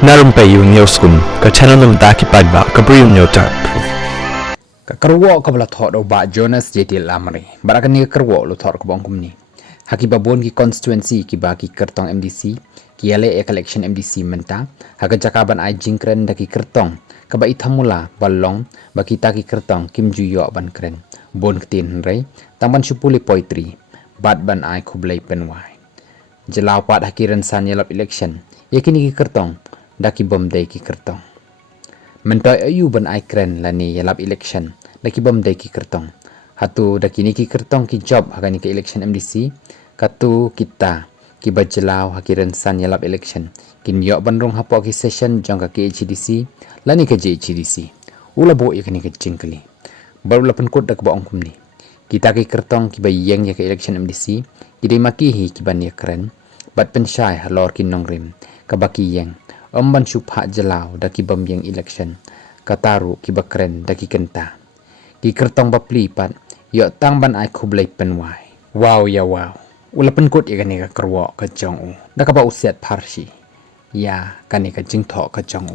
Na Rympei U ke channel nabynta paidbah Bri U Hynñiewtrep. Kerwo ka bala thot o Bah Joannes Jtl Lamare barakan ni kerwo lo thot ko bang kumni haki babon ki constituency ki ba ki kyrtong MDC ki ale election MDC menta haka jakaban ai jingkren da ki kyrtong ka ba ithamula balong ba kita ki kyrtong kim juyo ban kren bon ktin rei tamban supuli poetry bat ban ai Khublei penwai jelaw pat haki rensan yelap election yakini ki kyrtong da ki bomdai ki kyrtong mentoy ayu ban ai kren lani yelap election daki bomdai ki kyrtong hatu daki ni ki kyrtong ki job hagani ki election MDC katu kita ki bajelaw haki rensan yelap election kin yok bandrong hapo ki session jong ka ki HDC lani ka HDC ula bo yakani ka jingkali baru lapan kot dak ba ongkum ni kita ki kyrtong ki bayeng ya ki election MDC ki makihi ki ban ya kren bat pensyai halor ki nongrim ka baki yeng omban supha jelaw daki bomyeng election kataru ki bakren daki kenta ki kyrtong bapli pat yo tang ban ai Khublei penwai wow ya wow ula penkut ya kani ka kerwo ka jong daka ba usiat pharshi ya kani ka jingtho ka jong